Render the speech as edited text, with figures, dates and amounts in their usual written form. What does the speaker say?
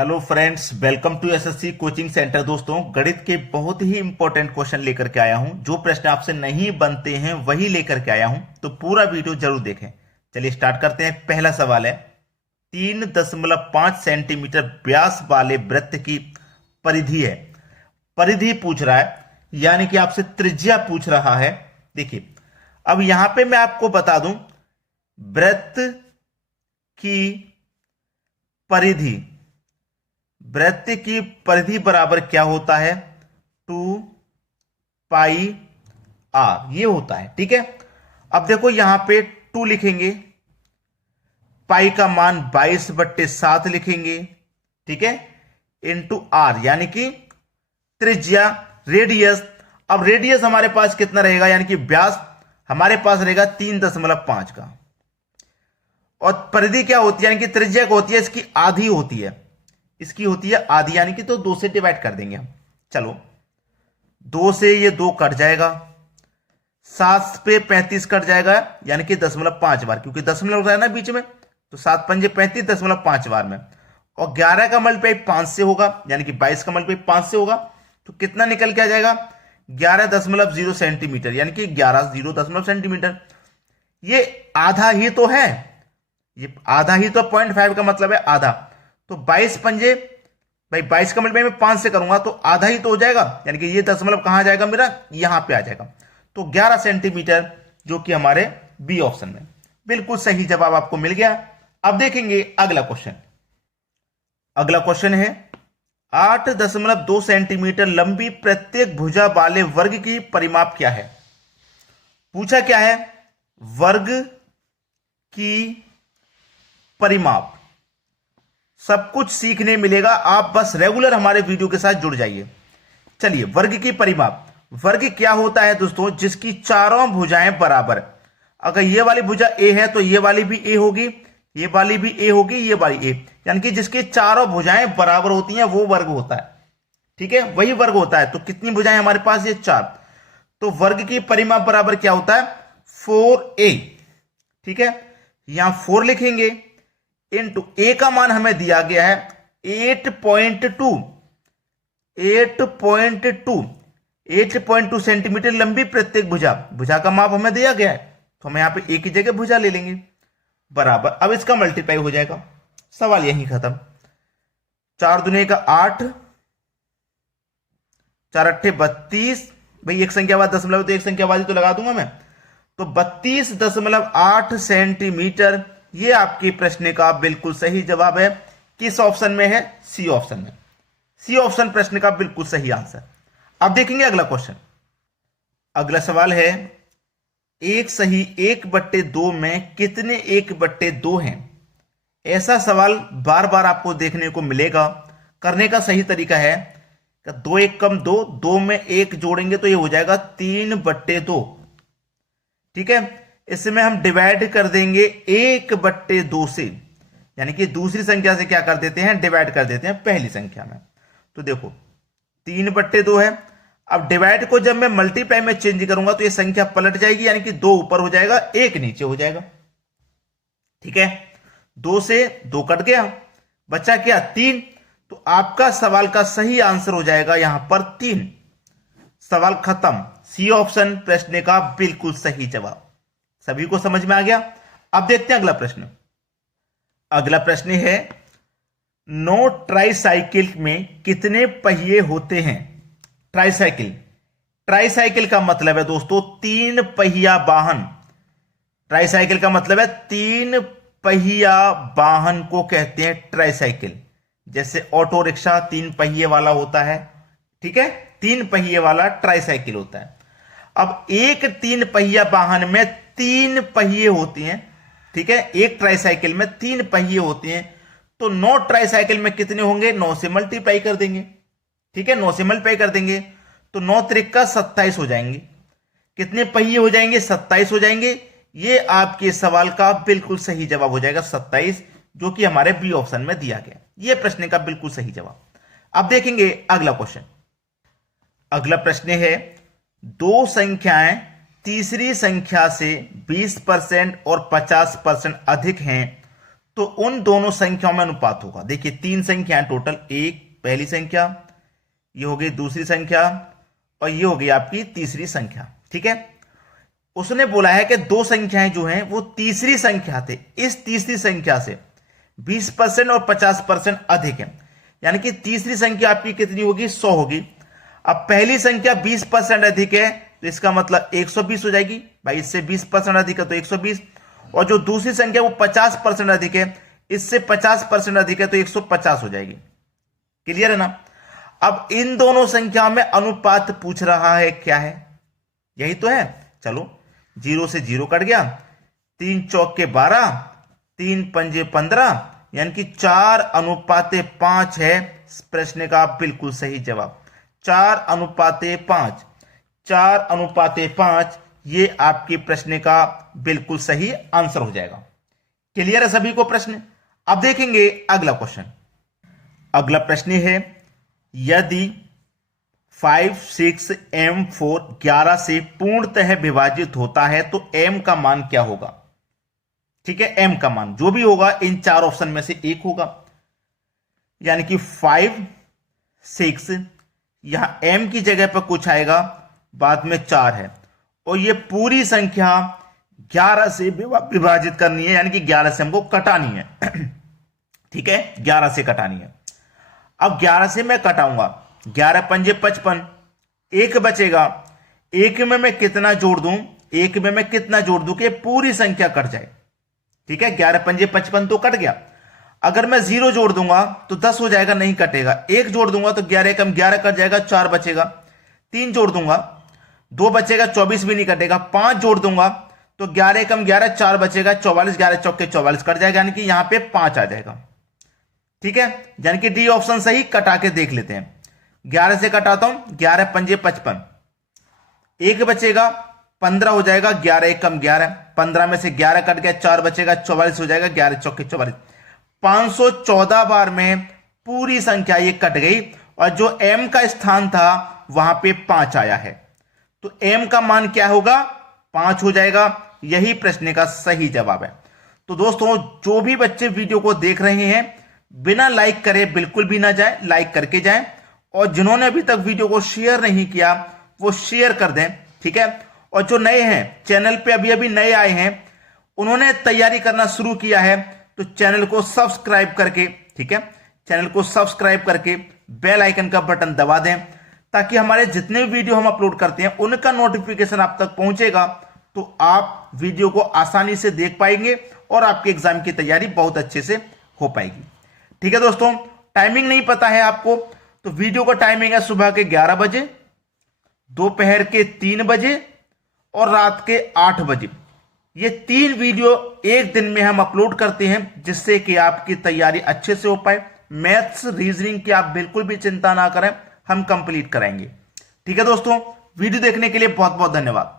Hello friends, welcome to SSC coaching centre. दोस्तों, गणित के बहुत ही इंपॉर्टेंट क्वेश्चन लेकर के आया हूं। जो प्रश्न आपसे नहीं बनते हैं वही लेकर के आया हूं, तो पूरा वीडियो जरूर देखें। चलिए स्टार्ट करते हैं। पहला सवाल है, 3.5 सेंटीमीटर व्यास वाले वृत्त की परिधि है। परिधि पूछ रहा है, यानी कि आपसे त्रिज्या पूछ रहा है। देखिए, अब यहां पे मैं आपको बता दूं, वृत्त की परिधि, वृत्त की परिधि बराबर क्या होता है? 2πr ये होता है। ठीक है, अब देखो यहां पे 2 लिखेंगे, पाई का मान 22/7 लिखेंगे, ठीक है, इंटू आर यानी कि त्रिज्या, रेडियस। अब रेडियस हमारे पास कितना रहेगा, यानी कि व्यास हमारे पास रहेगा 3.5 का, और परिधि क्या होती है, यानी कि त्रिज्या क्या होती है, इसकी आधी होती है, इसकी होती है आधी, यानी कि तो 2 से डिवाइड कर देंगे हम। चलो 2 से ये 2 कट जाएगा, 7 पे 35 कट जाएगा, यानी कि 0.5 बार, क्योंकि दशमलव है ना बीच में, तो 7 पंजे 35, 0.5 बार में। और 11 का मल्टीप्लाई 5 से होगा, यानी कि 22 का मल्टीप्लाई 5 से होगा, तो कितना निकल के आ जाएगा? 11.0 सेंटीमीटर, यानी कि 11 सेंटीमीटर। ये आधा ही तो है, ये आधा ही तो, 0.5 का मतलब है आधा। तो 22 पंजे भाई 22 का मल्टीप्लाई मैं 5 से करूंगा तो आधा ही तो हो जाएगा, यानी कि ये दशमलव कहां जाएगा मेरा? यहां पे आ जाएगा। तो 11 सेंटीमीटर, जो कि हमारे बी ऑप्शन में बिल्कुल सही जवाब आपको मिल गया। अब देखेंगे अगला क्वेश्चन। अगला क्वेश्चन है, 8.2 सेंटीमीटर लंबी प्रत्येक भुजा वाले वर्ग की परिमाप क्या है? पूछा क्या है? वर्ग की परिमाप। सब कुछ सीखने मिलेगा, आप बस रेगुलर हमारे वीडियो के साथ जुड़ जाइए। चलिए, वर्ग की परिमाप। वर्ग क्या होता है दोस्तों? जिसकी चारों भुजाएं बराबर। अगर ये वाली भुजा ए है तो ये वाली भी ए होगी, ये वाली भी ए होगी, ये वाली ए, यानी कि जिसकी चारों भुजाएं बराबर होती हैं वो वर्ग होता है। ठीक है, वही वर्ग होता है। तो कितनी भुजाएं हमारे पास? ये 4। तो वर्ग की परिमाप बराबर क्या होता है? 4a। ठीक है, यहां 4 लिखेंगे, इंटू ए का मान हमें दिया गया है 8.2 सेंटीमीटर लंबी प्रत्येक भुजा। भुजा का माप हमें दिया गया है, तो हम यहां पे ए की जगह भुजा ले लेंगे, बराबर। अब इसका मल्टीप्लाई हो जाएगा, सवाल यहीं खत्म। 4 दूनी का 8, 4 अट्ठे 32, भाई एक संख्या बाद दशमलव तो एक संख्या बाद ही तो लगा दूंगा मैं, तो 32.8 सेंटीमीटर। ये आपके प्रश्न का बिल्कुल सही जवाब है। किस ऑप्शन में है? सी ऑप्शन में। सी ऑप्शन प्रश्न का बिल्कुल सही आंसर। अब देखेंगे अगला क्वेश्चन। अगला सवाल है, 1 सही 1/2 में कितने 1/2 हैं? ऐसा सवाल बार बार आपको देखने को मिलेगा। करने का सही तरीका है, 2 1 कम 2, 2 में 1 जोड़ेंगे तो ये हो जाएगा 3/2। ठीक है, इसमें हम डिवाइड कर देंगे 1/2 से, यानी कि दूसरी संख्या से क्या कर देते हैं? डिवाइड कर देते हैं पहली संख्या में। तो देखो 3/2 है। अब डिवाइड को जब मैं मल्टीप्लाई में चेंज करूंगा तो ये संख्या पलट जाएगी, यानी कि 2 ऊपर हो जाएगा, 1 नीचे हो जाएगा। ठीक है, 2 से 2 कट गया, बचा क्या? 3। तो आपका सवाल का सही आंसर हो जाएगा यहां पर 3। सवाल खत्म। सी ऑप्शन प्रश्न का बिल्कुल सही जवाब। सभी को समझ में आ गया? अब देखते हैं अगला प्रश्न। अगला प्रश्न है, 9 ट्राईसाइकिल में कितने पहिए होते हैं? ट्राईसाइकिल, ट्राईसाइकिल का मतलब है दोस्तों 3 पहिया वाहन। ट्राईसाइकिल का मतलब है 3 पहिया वाहन को कहते हैं ट्राईसाइकिल। जैसे ऑटो रिक्शा 3 पहिए वाला होता है, ठीक है, 3 पहिए वाला ट्राईसाइकिल होता है। अब एक 3 पहिया वाहन में 3 पहिए होती हैं, ठीक है, एक ट्राईसाइकिल में 3 पहिए होते हैं, तो 9 ट्राईसाइकिल में कितने होंगे? 9 से मल्टीप्लाई कर देंगे। ठीक है, 9 से मल्टीप्लाई कर देंगे तो 9 त्रिका 27 हो जाएंगे। कितने पहिए हो जाएंगे? 27 हो जाएंगे। ये आपके सवाल का बिल्कुल सही जवाब हो जाएगा 27, जो कि हमारे बी ऑप्शन में दिया गया। यह प्रश्न का बिल्कुल सही जवाब। अब देखेंगे अगला क्वेश्चन। अगला प्रश्न है, 2 संख्याएं तीसरी संख्या से 20% और 50% अधिक हैं तो उन दोनों संख्याओं में अनुपात होगा। देखिए 3 संख्याएं टोटल, एक पहली संख्या, ये हो गई दूसरी संख्या और ये हो गई आपकी तीसरी संख्या। ठीक है, उसने बोला है कि 2 संख्याएं जो हैं वो तीसरी संख्या थे, इस तीसरी संख्या से 20% और 50% अधिक है, यानी कि तीसरी संख्या आपकी कितनी होगी, 100 होगी। अब पहली संख्या 20% अधिक है तो इसका मतलब 120 हो जाएगी भाई, इससे 20% अधिक है तो 120, और जो दूसरी संख्या वो 50% अधिक है, इससे 50% अधिक है तो 150 हो जाएगी। क्लियर है ना। अब इन दोनों संख्याओं में अनुपात पूछ रहा है, क्या है, यही तो है। चलो 0 से 0 कट गया, 3 चौक के 12, 3 पंजे 15, यानी कि 4:5 है प्रश्न का बिल्कुल सही जवाब। 4:5, 4:5 ये आपके प्रश्न का बिल्कुल सही आंसर हो जाएगा। क्लियर है सभी को प्रश्न। अब देखेंगे अगला क्वेश्चन। अगला प्रश्न है, यदि 5, 6 m4 11 से पूर्णतः विभाजित होता है तो m का मान क्या होगा। ठीक है, m का मान जो भी होगा इन 4 ऑप्शन में से एक होगा, यानी कि 5, 6, यहां m की जगह पर कुछ आएगा, बाद में 4 है, और ये पूरी संख्या 11 से विभाजित करनी है, यानी कि 11 से हमको कटानी है। ठीक है, 11 से कटानी है। अब 11 से मैं कटाऊंगा, 11 पंजे 55, एक बचेगा, एक में मैं कितना जोड़ दूं, एक में मैं कितना जोड़ दूं कि पूरी संख्या कट जाए। ठीक है, 11 पंजे 55 तो कट गया। अगर मैं 0 जोड़ दूंगा तो 10 हो जाएगा, नहीं कटेगा। 1 जोड़ दूंगा तो 11 कम 11 कट जाएगा, 4 बचेगा। 3 जोड़ दूंगा 2 बचेगा, 24 भी नहीं कटेगा। 5 जोड़ दूंगा तो 11 कम 11 4 बचेगा, 44, 11 चौके 44 कट जाएगा, यानी कि यहां पे 5 आ जाएगा। ठीक है, यानी कि डी ऑप्शन सही। कटा के देख लेते हैं, 11 से कटाता हूं, 11 पंजे 55, एक बचेगा, 15 हो जाएगा, 11 कम 11, 15 में से 11 कट गया, 4 बचेगा, 44 हो जाएगा, 11 चौके 44। 514 बार में पूरी संख्या ये कट गई, और जो m का स्थान था वहां पे 5 आया है, तो m का मान क्या होगा, 5 हो जाएगा। यही प्रश्न का सही जवाब है। तो दोस्तों, जो भी बच्चे वीडियो को देख रहे हैं बिना लाइक करे बिल्कुल भी ना जाए, लाइक करके जाएं, और जिन्होंने अभी तक वीडियो को शेयर नहीं किया वो शेयर कर दें। ठीक है, और जो नए हैं चैनल पे, अभी अभी नए आए हैं, उन्होंने तैयारी करना शुरू किया है, तो चैनल को सब्सक्राइब करके, ठीक है, चैनल को सब्सक्राइब करके बेल आइकन का बटन दबा दें, ताकि हमारे जितने वीडियो हम अपलोड करते हैं उनका नोटिफिकेशन आप तक पहुंचेगा, तो आप वीडियो को आसानी से देख पाएंगे और आपके एग्जाम की तैयारी बहुत अच्छे से हो पाएगी। ठीक है दोस्तों, टाइमिंग नहीं पता है आपको, तो वीडियो का टाइमिंग है सुबह के 11 बजे, दोपहर के 3 बजे और रात के 8 बजे। ये 3 वीडियो एक दिन में हम अपलोड करते हैं, जिससे कि आपकी तैयारी अच्छे से हो पाए। मैथ्स रीजनिंग की आप बिल्कुल भी चिंता ना करें, हम कंप्लीट कराएंगे। ठीक है दोस्तों, वीडियो देखने के लिए बहुत बहुत धन्यवाद।